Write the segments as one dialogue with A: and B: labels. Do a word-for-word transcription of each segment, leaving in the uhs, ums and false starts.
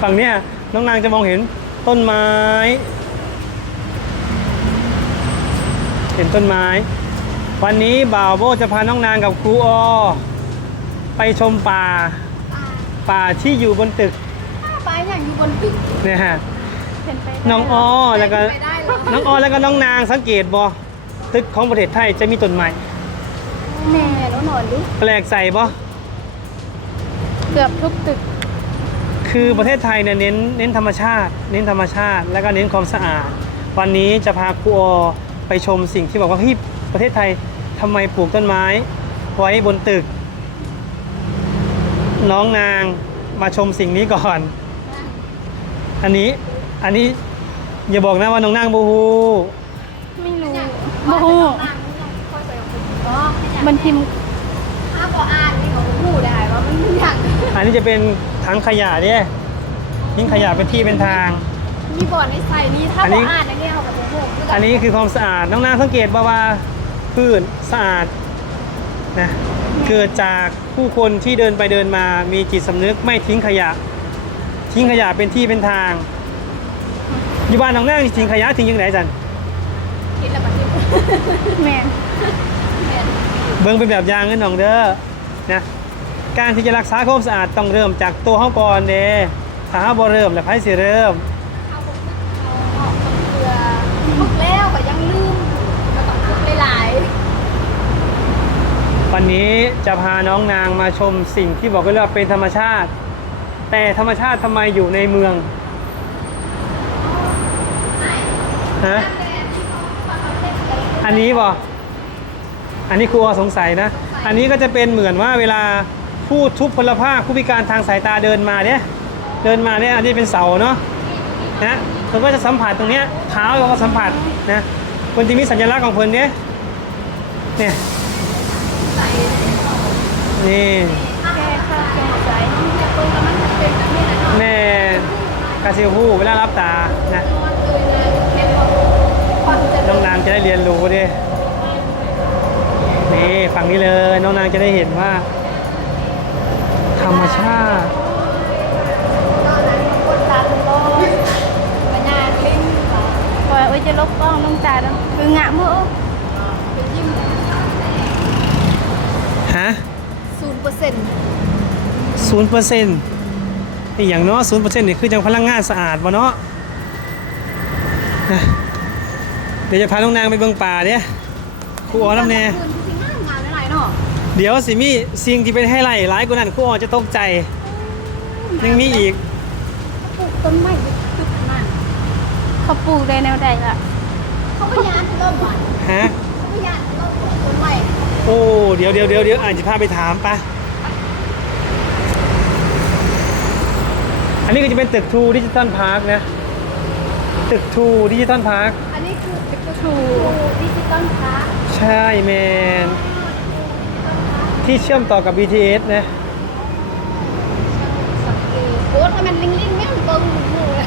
A: ฝั่งเนี้ยน้องนางจะมองเห็นต้นไม้เห็นต้นไม้วันนี้บ่าวโบจะพาน้องนางกับครูออไปชมป่าป่าที่อยู่บนตึก
B: ป่าอย่างอยู่บนตึก
A: เนี่ยฮะน้องออแล้วก็น้องออแล้วก็น้องนางสังเกตบ่ตึกของประเทศไทยจะมีต้นไม้
B: แม่แล้วนอนดิ
A: แปลกใส่บ่
B: เกือบทุกตึก
A: คือประเทศไทยเนี่ยเน้นเน้นธรรมชาติเน้นธรรมชาติแล้วก็เน้นความสะอาดวันนี้จะพาครูออไปชมสิ่งที่บอกว่าพี่ประเทศไทยทำไมปลูกต้นไม้ไว้บนตึกน้องนางมาชมสิ่งนี้ก่อนอันนี้อันนี้อย่าบอกนะว่าน้องนางบูฮู
B: ไม่รู้บูฮูมันพิมพ์ถ้าพออ่านนี่เขาพูดได้ว่ามันอย่าง
A: อันนี้จะเป็นถังขยะเนี่ยทิ้งขยะเป็นที่เป็นทาง
B: มีบ่อในใส่นี่ถ้าพออ่านในนี้เขาแบบบูฮู
A: อันนี้คือความสะอาดน้องนางสังเกตว่าว่าพื้นสะอาดนะเกิดจากผู้คนที่เดินไปเดินมามีจิตสำนึกไม่ทิ้งขยะทิ้งขยะเป็นที่เป็นทางอยู่บ้านน้องนางทิ้งขยะทิ้งยังไงจัน
B: ทิ้งแล้วมันทิ้งแม่
A: เบิ่งเป็นแบบอย่างเงินน้องเด้อนะการที่จะรักษาความสะอาดต้องเริ่มจากตัวเฮาก่อนเด้ถ้าเฮาบ่เริ่มแล้วไผสิเริ่ม
B: เฮาบ่นึกเอาออกกับเกลือมึกแล้วก็ยังลืมก็ต้องฝึกหลาย
A: ๆวันนี้จะพาน้องนางมาชมสิ่งที่บอกกันว่าเป็นธรรมชาติแต่ธรรมชาติทำไมอยู่ในเมืองฮะอันนี้บ่อันนี้ครูสงสัยนะอันนี้ก็จะเป็นเหมือนว่าเวลาผู้ทุพพลภาพผู้พิการทางสายตาเดินมาเนี่ยเดินมาเนี่ยอันนี้เป็นเสาเนาะนะเราก็จะสัมผัสตรงเนี้ยเท้าเราก็สัมผัสนะคนที่มีสัญลักษณ์ของเพิ่นเนี่ยเนี่ยนี่แม่กาซิฮูเวลารับตานะน้องนางจะได้เรียนรู้ดินี่ฝั่งนี้เลยน้องนางจะได้เห็นว่าธรรมชาติ
B: พอไว้จะลบกล้องน้องตาคืองะมือ
A: ฮะ
B: ศูนย์เปอร์เซ็นต์
A: ศูนย์เปอร์เซ็นต์นี่อย่างเนาะศูนย์เปอร์เซ็นต์นี่คือจังพลังงานสะอาดวะเนาะเดี๋ยวจะพาน้องนางไปเบิ่งป่าเนี่ยครูอ๋อน้ำแน่เดี๋ยวสิมีสิ่งที่เป็นให้ไล่หลายกว่านั้นครูอ๋อจะตกใจยังมีอีก
B: ปลูกต้นไม้ตึกมันเขาปลูกได้แนวใดล่ะเขาพยายามจะเริ่มหวาน
A: ฮะ
B: เขาพยายามจะเริ่มต้นไม้
A: โอ้เดี๋ยวเดี๋ยวเดี๋ยวเดี๋ยวอ่านจะพาไปถามปะอันนี้ก็จะเป็นตึกทูดิจิตอลพาร์คนะตึกทูดิจิตอลพาร์ค
B: อันนี้คือตึกทูดิจิตอลพาร์ค
A: ใช่แมนที่เชื่อมต่อกับ บี ที เอส นะ
B: โอ้ถ้ามันลิงลิงเนี่ยมันเบิ้งหูเลย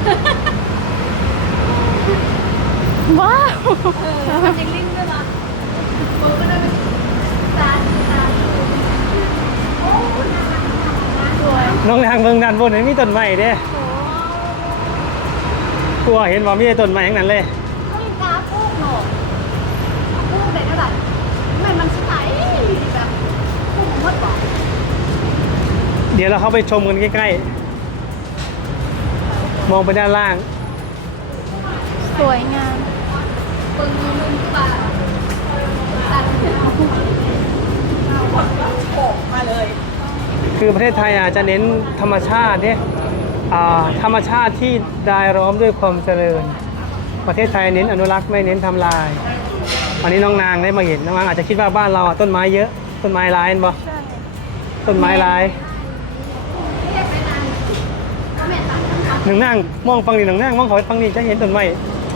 B: ว้าวมันลิงลิงด้วยล่ะเบิ้งก็ได้เป็นตาตา
A: น้องนางเมืองดันบนไหนมีต้นไม้เด้กลัวเห็นว่ามีต้นไม้อย่างนั้นเลย
B: เขายังกล้าปลูกหนอปลูกได้เท่าไหร่มันมันใสแบบปลูกหมดบ่
A: เดี๋ยวเราเข้าไปชมกันใกล้ๆมองไปด้านล่าง
B: สวยงามเบิ่งดูนุ่มกว่าตัดโผล่มาเลย
A: คือประเทศไทยอาจจะเน้นธรรมชาติเนี่ยธรรมชาติที่รายล้อมด้วยความเจริญประเทศไทยเน้นอนุรักษ์ไม่เน้นทำลายวันนี้น้องนางได้มาเห็นน้องนางอาจจะคิดว่าบ้านเราต้นไม้เยอะต้นไม้ร้ายบ่ต้นไม้ร้ายหนึ่งนั่งมองฟังนี่หนึ่งนั่งมองเขาฟังนี่จะเห็นต้นไม้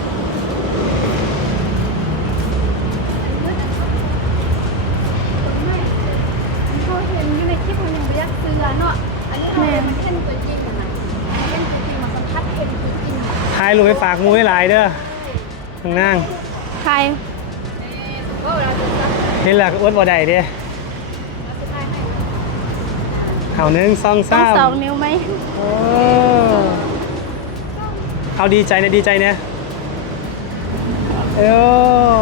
B: เขาเห็นอยู่ในคลิปมันยังยักษ์เสือเนาะอันนี้เราเป็นเช่นตัวจริงนะเช่นตัวจริงมาสัมผัสเห็นตัวจริง
A: ถ่ายรูปไปฝากมูให้หลายเด้อหนึ่งนั่ง
B: ใคร
A: เห็นหลักอ้วนบ่ได้เด้เอาหนึ่งสองสาม
B: สองนิ้วไหม
A: โอ้เอาดีใจนะดีใจนะเออ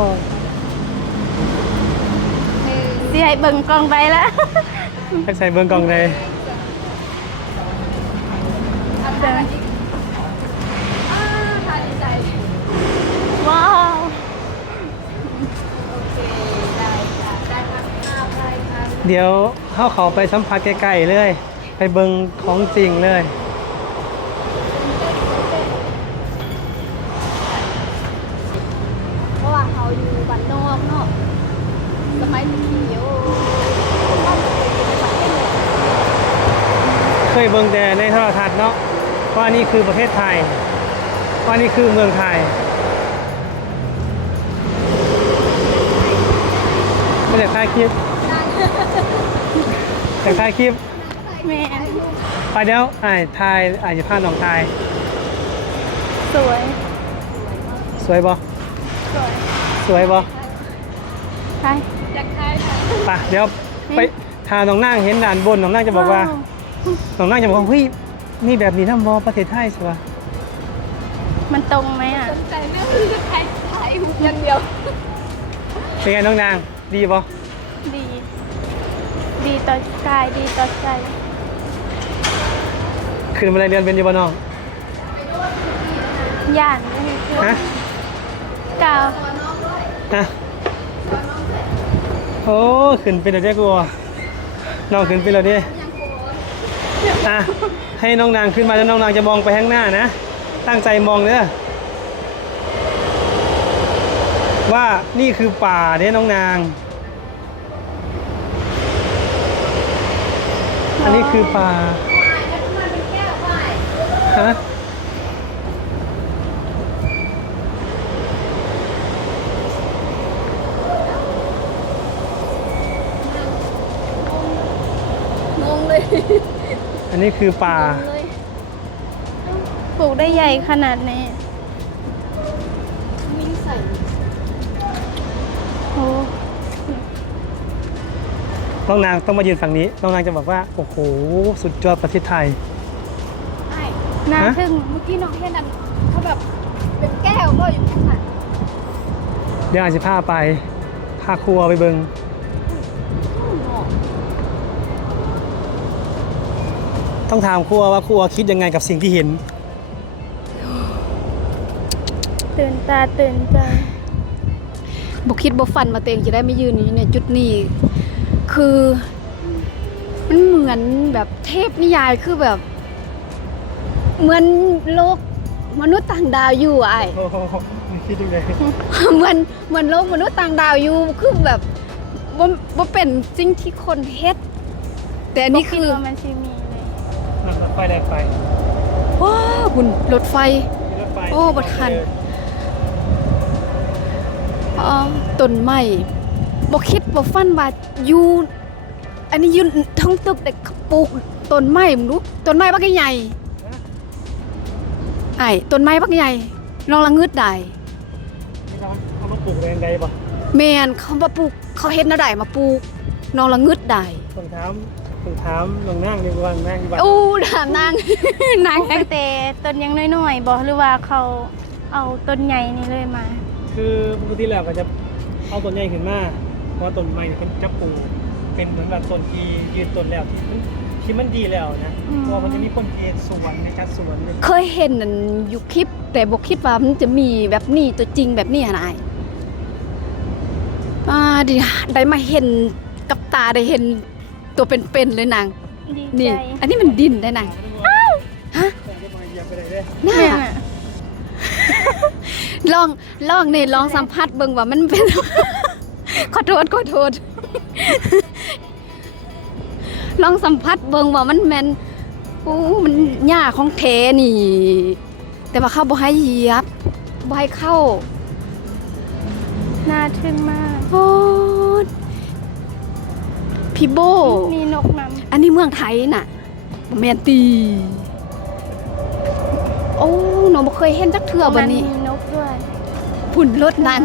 B: สิให้เบิ่งกล้องไปแล้ว
A: ทักใส่เบิ้งกล่องเลย
B: เดินว้าว
A: เดี๋ยวเข้าเขาไปสัมผัสใกล้ๆเลย ไปเบิ้งของจริงเลย
B: เพราะว่าเขาอยู่บ้านนอกเนาะสมัยตะกี้โอ้ก็ประเทศเลย
A: เคยเบิ้งแต่ในโทรทัศน์เนาะว่านี่คือประเทศไทยว่านี่คือเมืองไทยไม่ได้ถ่ายคลิปแต่ถ่ายคลิป
B: แม่
A: ไปเดี๋ยวไอ้ทายไอ้จะพาน้องทาย
B: สวย
A: สวยบ่
B: สวย
A: สวยบ่
B: ใช่อยากใช่ค่ะ
A: ไปเดี๋ยวไปทาน้องนั่งเห็นด่านบนน้องนั่งจะบอกว่าน้องนั่งจะบอกว่าเฮ้ยนี่แบบนี้ทำบ่ประเทศไทยสิวะ
B: มันตรงไหมอ่ะสนใจเรื่องที่จะถ่ายถ่ายหุบอย่างเดียว
A: เป็นไงน้องนางดีบ่
B: ดี ดีต่อกายดีต่อใจ
A: ขึ้นมาเลยเรียนเป็นอยู่บ่น้อง
B: ย่าน
A: ฮะ
B: กาว
A: ฮะโอ้ขึ้นเป็นแล้วเด้กลัวน้องขึ้นเป็นแล้วเด้อ่ะให้น้องนางขึ้นมาแล้วน้องนางจะมองไปข้างหน้านะตั้งใจมองเด้อว่านี่คือป่าเด้น้องนาง อันนี้คือป่าฮะ
B: งงเลย
A: อันนี้คือป่า
B: ปลูกได้ใหญ่ขนาดนี้วิ่งใส่โอ้
A: น้องนางต้องมายืนฝั่งนี้ น้องนางจะบอกว่า โอ้โห สุดยอดประเทศไทย
B: ใช่น่าทึ่งเมื่อกี้น้องเห็นนั่นเขาแบบเป็นแก้วก็อยู่ข้างหลัง
A: เดี๋ยวอาจจะพาไป พาครัวไปเบิงต้องถามครัวว่าครัวคิดยังไงกับสิ่งที่เห็น
B: ตื่นตาตื่นใจบุคิดบุฟันมาเตงจะได้ไม่ยืนอยู่ในจุดนี้คือมันเหมือนแบบเทพนิยายคือแบบ เหมือนโลกมนุษย์ต่างดาวอยู่ไอ้
A: โอ้โหคิดยังไง
B: เหมือนเหมือนโลกมนุษย์ต่างดาวอยู่คือแบบว่าว่าเป็นสิ่งที่คนเฮ็ดแต่อันนี้คือ
C: มันชิมีเลย
A: รถไฟแดงไฟ
B: ว้าวบุญรถไฟ
A: รถไฟ
B: โอ้บ่ทัน อ๋อต้นไม้บ่คิดบ่ฟันว่าอยู่อันนี้อยู่ท้องตึกแต่ปลูกต้นไม้มึงดูต้นไม้บักใหญ่ไอ้ต้นไม้บักใหญ่ลองละงึดได้
A: นี่เขาเขามาปลูกแรงใดป่ะ
B: แม่นเขามาปลูกเขาเฮ็ดแนวใดมาปลูกน้องละงึดได้
A: ต้นเท้าต้นเท้าลงนั่งดีกว่านั่งดีกว่า
B: อู้ถามนาง นาง
C: ปกติต้นยังน้อยๆบอกหรือว่าเขาเอาต้นใหญ่นี่เลยมา
A: คือปกติแล้วก็จะเอาต้นใหญ่ขึ้นมาเพราะว่าต้นไม้เนี่ยเป็นจะปลูกเป็นเหมือนแบบต้นที่ยืนต้นแล้วที่มันที่มันดีแล้วนะ
C: อืม
A: เพราะว่ามันจะมีคนที่สวนในการสวนเนี่ย
B: เคยเห็นนั่นอยู่คลิป แต่บ่คิดว่ามันจะมีแบบนี้ตัวจริงแบบนี้หั่นอ้ายอ่าดิได้มาเห็นกับตาได้เห็นตัวเป็นๆเลยนาง
C: ดี
B: นี่
C: ใจ
B: อันนี้มันดินได้นางฮะ
A: เหยียบไปไหนได้
B: น่า
C: แม่น่ะ
B: ลองลองนี่ลองสัมผัสเบิ่งว่ามันเป็น ขอโทษขอโทษ ลองสัมผัสเบิ่งว่ามันแม่นโอ้มันหญ้าของแท้นี่ แต่ว่าเขาบ่ให้เหยียบบ่ให้เข้า
C: น่าทึ่งมาก
B: โอ้พี่โบ
C: มีนกน
B: อันนี้เมืองไทยน่ะบ่แม่นตีโอ้น้องบ่เคยเห็นจักเทื่อ
C: ำ
B: บัดนี้
C: มีนกด้วย
B: พุ่นรถนั้น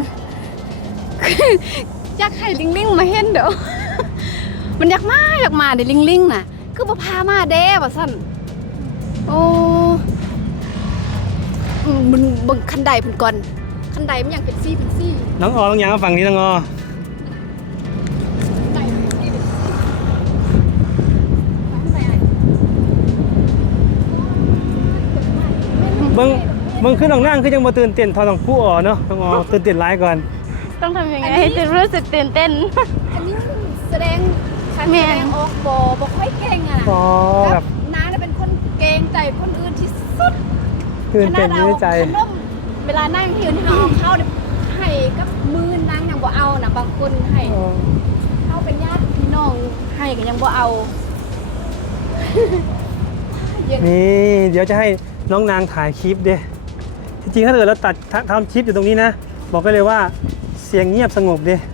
B: อยากให้ลิงลิงมาเห็นเด้อ มันอยากมาอยากมาเด้ลิงลิงน่ะ คือบ่พามาเด้ว่าซั่นโอ้อืมมึงเบิ่งคันใดเพิ่นก่อนคันใดมันยังเป็นซี่เป็นซี่
A: น้องออต้องยางมาฝั่งนี้น้องออ
B: ใดเป็นซี่เป็นซี่คันใดอะไร
A: เบิ่งเบิ่งขึ้นน้องนั่งคือยังบ่ตื่นเต้นเท่าน้องผู้ออเนาะน้องออตื่นเต้นหลายก่อน
C: ต้องทำยังไงให้จะรู้สึกตื่นเต้น
B: อันนี้แสดงการแสดงออกบ่บ่ค่อยเก่งอ่ะ
A: อ๋อแบบ
B: น้าเนี่ยเป็นคนเก่งใจคนอื่นที่สุด
A: ตื่นเต้นอยู่ในใจ
B: ขนมเวลานั่งที่อื่นที่เราเอาเข้าเนี่ยให้กับมือนางยังบ่เอานะบางคนให้เข้าเป็นญาติพี่น้องให้ก็ยังบ่เอา
A: นี่เดี๋ยวจะให้น้องนางถ่ายคลิปดิจริงๆถ้าเกิดเราตัดททำคลิปอยู่ตรงนี้นะบอกไปเลยว่าเสียงเงียบสงบดิ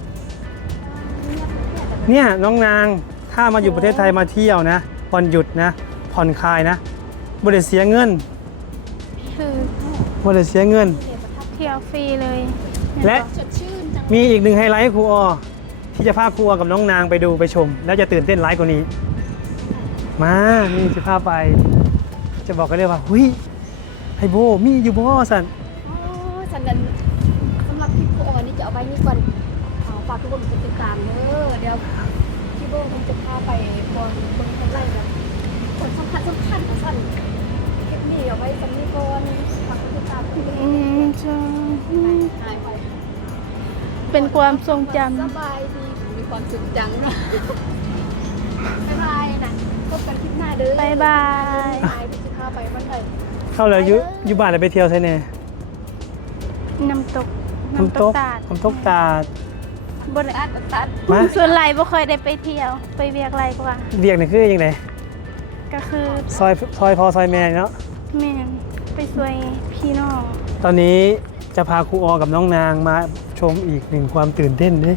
A: เนี่ยน้องนางถ้ามาอยู่ประเทศไทยมาเที่ยวนะวันหยุดนะผ่อนคลายนะบ่ได้เสียเงิน
C: คือ
A: บ่ได้เสียเงิน
C: เที่ยวฟรีเลย
A: และ
B: สดชื่นจัง
A: มีอีกหนึ่งไฮไลท์ครูออที่จะพาครูออกับน้องนางไปดูไปชม แล้วจะตื่นเต้นไลฟ์กว่านี้ มานี่จะพาไป จะบอกกันเลยว่าหุยไฮโบมีอยู่บ่สัน
B: อ๋อฉันนั้นสำหรับพี่โบวันนี้จะเอาไว้นี่ก่อนเอาฝากทุกคนติดตามเด้อเดี๋ยวพี่โบมันจะพาไปบนเบิ่งคนไล่แบบคนสำคัญสำคัญของฉันคลิปนี้เอาไว้สำนีก่อนฝากทุกคนติดตามพี่โบ
C: อืมใช่
B: หายไป
C: เป็นความทรงจ
B: สบายดีมีความสุขจังเนาะบ๊ายบายนะพบกันคลิปหน้าเด้อ
C: ำบายบาย
B: บายพี่จะพาไปบ้านไหน
A: เข้าเลยอยู่อยู่บ้านแล้วไปเที่ยวใช่ไหม
C: น้ำตก
A: น้ำตก
C: ตาด
A: น้ำตกตาด
C: บน
B: ตัดตัดตัด
A: มา
C: ส่วนไหลบ่เคยได้ไปเที่ยว ไปเวียกไรกว่า
A: เรียกนี่คือยังไง
C: ก็คือ
A: ซอยซอยพอซอยแม่เนาะ
C: แม่นไปช่วยพี่น้อง
A: ตอนนี้จะพาครูออกับน้องนางมาชมอีกหนึ่งความตื่นเต้นดิ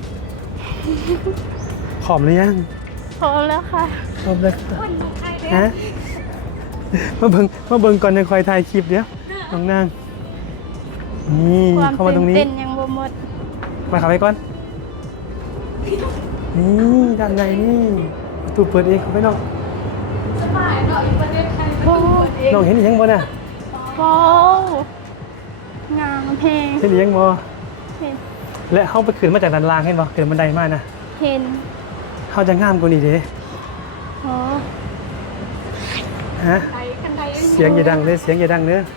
A: ขอมหรือยัง
C: พร้อมแล้วค่ะ
A: ขอมแล้วฮะมาเบิ่งมาเบิ่งก่อนในคอยถ่ายคลิปเดี๋ยวน้องนางนี่
C: ความ
A: เข้ามาตร
C: ตื่
A: ง
C: น
A: นี้
C: เต้นยังบ่หมด
A: มาขับไปก่อนนี่ด้านในนี่ประตูเปิดเองเข้าไปน้อง
B: สบายเนาะอยู่ประเทศไทย
C: โอ้
A: น้องเห็นอีหยังบ่น่ะ
C: โหงามเพลง
A: เห็นอีหยังบ่
C: เห็น
A: และเฮาไปขึ้นมาจากด้านล่างเห็นบ่ขึ้นบันไดมานะ
C: เห็น
A: เฮาจะงามกว่านี้เด้
C: โอ้
A: ฮะ
B: ไทยกันไทย
A: เสียงอย่าดังเด้อเสียงอย่าดังเด้อ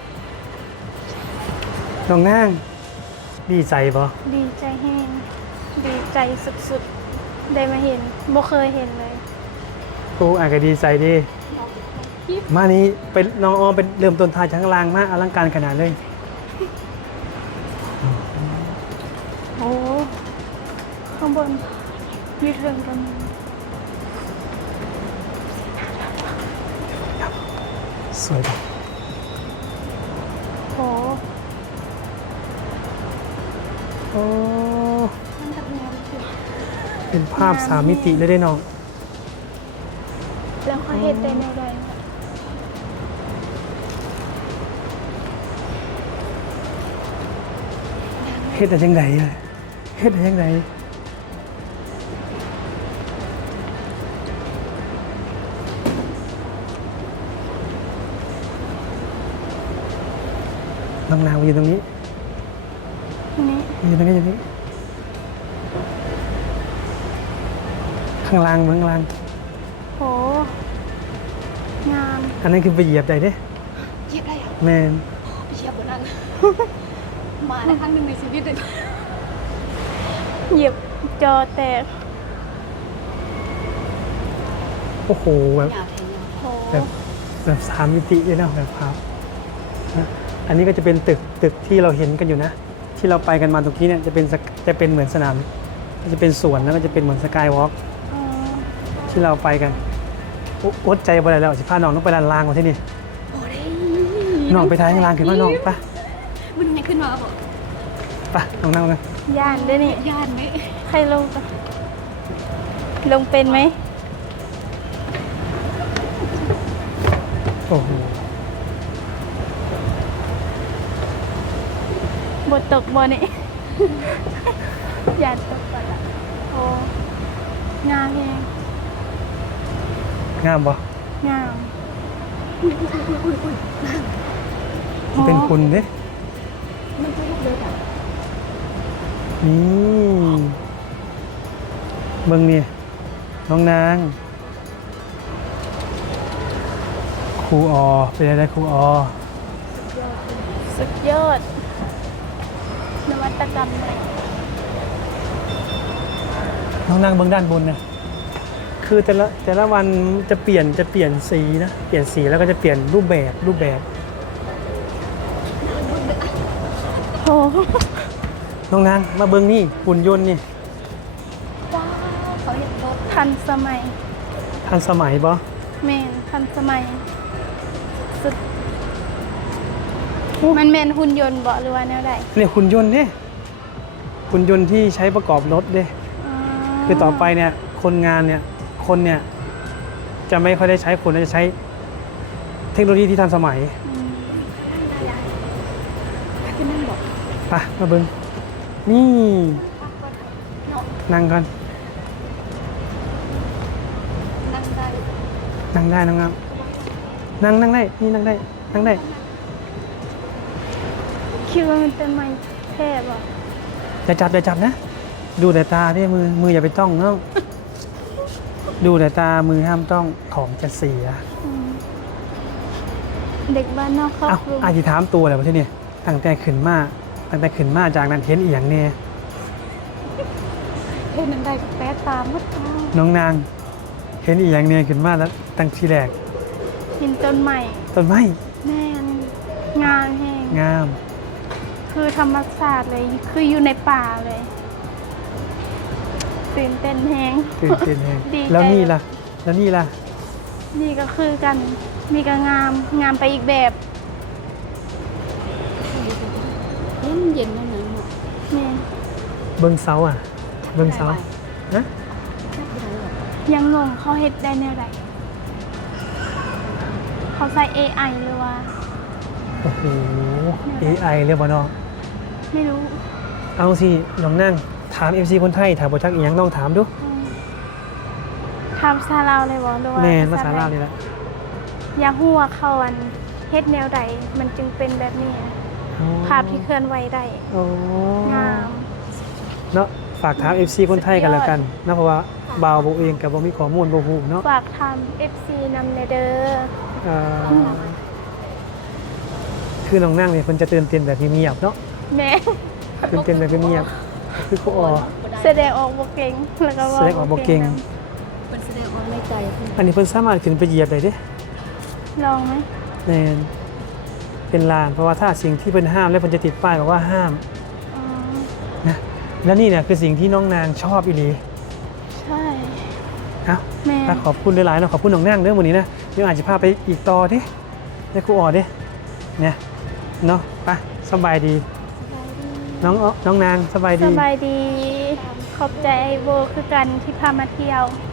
A: น้องนางดีใจบ่
C: ดีใจแห้งดีใจสุดๆ ได้มาเห็นบ่เคยเห็นเลย
A: ครูอาจก็ดีใจดีมานี้เป็นน้องออมเป็นเริ่มต้นทายจากข้างล่างมาอลังการขนาดเลย
C: โอ้ข้างบนมีเรื่องกัน
A: สวยบ่
C: โอ้
A: โอ้
C: มันกับงานคือ
A: เป็นภาพสามมิติเลยได้น้อง
C: แล้วเขาเฮ็ดได้แนวใด
A: เฮ็ดได้จังไดอะเฮ็ดได้จังไดน้องนางมาอยู่ตรงนี้
C: นี่
A: มาอยู่ตรงนี้อยู่ตรงนี้ ข้างล่างเมืองล่าง
C: โหงาม
A: อันนั้นคือไปเหยียบใดเด้
B: เหยียบได้เหรอ
A: แมน
B: ไปเหยียบบนนั้น มาในครั้งหนึ่งในชีวิตเลย
C: เหยียบจอแตก
A: โอ้โหแบบ
B: อยากเห็นอยาก
C: โห
A: แบบแบบสามมิติเลยนะแบบภาพนะอันนี้ก็จะเป็นตึกตึกที่เราเห็นกันอยู่นะ ที่เราไปกันมาตรงนี้เนี่ยจะเป็นสกจะเป็นเหมือนสนามก็จะเป็นสวนแล้วก็จะเป็นเหมือนสกายวอล์ก
C: อ๋อ
A: ที่เราไปกันโออดใจบ่ได้แล้วสิพาน้องต้องไปลานลางมาที่นี่
B: โอ้ได้
A: น้องไปท้ายข้างล่างขึ้นมาน้องไป
B: มันยังขึ้นมาบอก
A: ไปน้องนั่งเลย
C: ย่านด้วยนี่
B: ย่านไหม
C: ใครลงปะลงเป็นไหม
A: โอ้โห
C: บทตกบอนี่ ย่านตกปะละโอ้งามเอง
A: งามบ่
C: งาม
B: น
A: มันเป็นคุณเด้
B: มันคือลูกเด็กอ่ะ
A: นี่เบิ่งนี่น้องนางครูอเป็นอะไรครูอ
C: สุดยอดนวัตกรรมใหม่
A: น้องนางเบิ่งด้านบนนะคือแต่ละแต่ละวันจะเปลี่ยนจะเปลี่ยนสีนะเปลี่ยนสีแล้วก็จะเปลี่ยนรูปแบบรูปแบบ
C: โอ้
A: น้องนางมาเบิ่งนี่หุ่นยนต์นี่
B: ว้าวเขาเห็นรถ
C: ทันสมัย
A: ทันสมัยบ่
C: แมนทันสมัยสุดมันแมนหุ่นยนต์บ่หรือว่าแนวใด
A: เนี่ยหุ่นยนต์เนี่ยหุ่นยนต์ที่ใช้ประกอบรถเด้คือต่อไปเนี่ยคนงานเนี่ยคนเนี่ยจะไม่ค่อยได้ใช้คนจะใช้เทคโนโลยีที่ทันสมัย
B: ที่นั่นบอก
A: ไปมาเบิ่งนี่นั่งก่อน
B: นั่งได้
A: นั่งได้นั่งครับนั่งนั่งได้นี่นั่งได้นั่งได้
C: คิดว่ามันเป็นไม้แท้บ่
A: อย่าจับอย่าจับนะ ดูแต่ตาที่มือมืออย่าไปต้องเนาะดูแต่ตามือห้ามต้องของจะเสีย
C: อืมเด็กบ้านนอกครอบ
A: เอ้า
C: ครัว
A: อาจจะถามตัวอะไรวะที่นี่ตั้งแต่ขึ้นมาตั้งแต่ขึ้นมาจากนั้นเห็นเอียงเนี่ย
B: เฮ้ยมันได้แป๊ดตามมัดตา
A: น้องนางเห็นเอียงเนี่ยขึ้นมาแล้วตั้งทีแรก
C: หินต้นใหม่
A: ต้นไม้
C: แม่นงามแห้ง
A: งาม
C: คือธรรมชาติเลย คืออยู่ในป่าเลย ตื่นเต้นแฮง
A: ตื่นเต้นแฮง
C: ดีใจ
A: แล้วนี่ล่ะ แล้วนี่ล่ะ
C: นี่ก็คือกัน นี่ก็งาม งามไปอีกแบบ
B: เย็นเย็นนั่นน่ะเนาะ
C: แม่
A: เบิ้งเสาอ่ะ เบิ้งเสานะ
C: ยังงงเขาเฮ็ดได้แนวใดเขาใส่ เอ ไอ หรือว่า
A: โอ้โห เอ ไอ เรียกว่าเนาะ
C: ไม่รู้
A: เอาสิน้องนั่งถาม เอฟ ซี คนไทยถามบทชักอีหยังลองถามดู
C: อืมทำภาษาลาวเลยบ่หรือว่า
A: แม่นภาษา
C: ไทย
A: ลาวนี่แหละ
C: อยากฮู้ว่าเขาอันเฮ็ดแนวใดมันจึงเป็นแบบนี้นะภาพที่เคลื่อนไหวได้
A: โอ้
C: งาม
A: เนาะฝากถาม เอฟ ซี คนไทยกันแล้วกันเนาะเพราะว่าบ่าวบ่เองกับบ่มีข้อมูลบ่ฮู้เนาะ
C: ฝากทำ เอฟ ซี นำเนเดอร์
A: เอ่อคือน้องนั่งเนี่ยเพิ่นจะตื่นเต้นแบบเงียบๆเนาะ
C: แม่
A: ตื่นเต้นแบบเงียบๆคือครูออ
C: แสดงออกบ่เก่งแล้วก็
A: แสดงออกบ่เก่ง
C: น
B: เป็นแสดงออกในใจคุณ
A: อันนี้เพิ่นสามารถขึ้นไปเหยียบได้เด้
C: ำลองไหม
A: แม่นเป็นลานเพราะว่าถ้าสิ่งที่เพิ่นห้ามแล้วเพิ่นจะติดป้ายบอกว่าห้าม
C: อ๋อ
A: นะแล้วนี่เนี่ยคือสิ่งที่น้องนางชอบอีหลี
C: ใช่
A: เอ้า
C: แม่
A: ถ้าขอบคุณหลายๆเนาะขอบคุณน้องนางเด้อมื้อนี้นะเดี๋ยวอาจจะพาไปอีกต่อเด้ได้ครูออเด้เนี่ยเนาะไปสบายดี น้องอ้อน้องนางสบาย
C: ส
A: ดี
C: บายดี ขอบใจไอโบคือกันที่พามาเที่ยว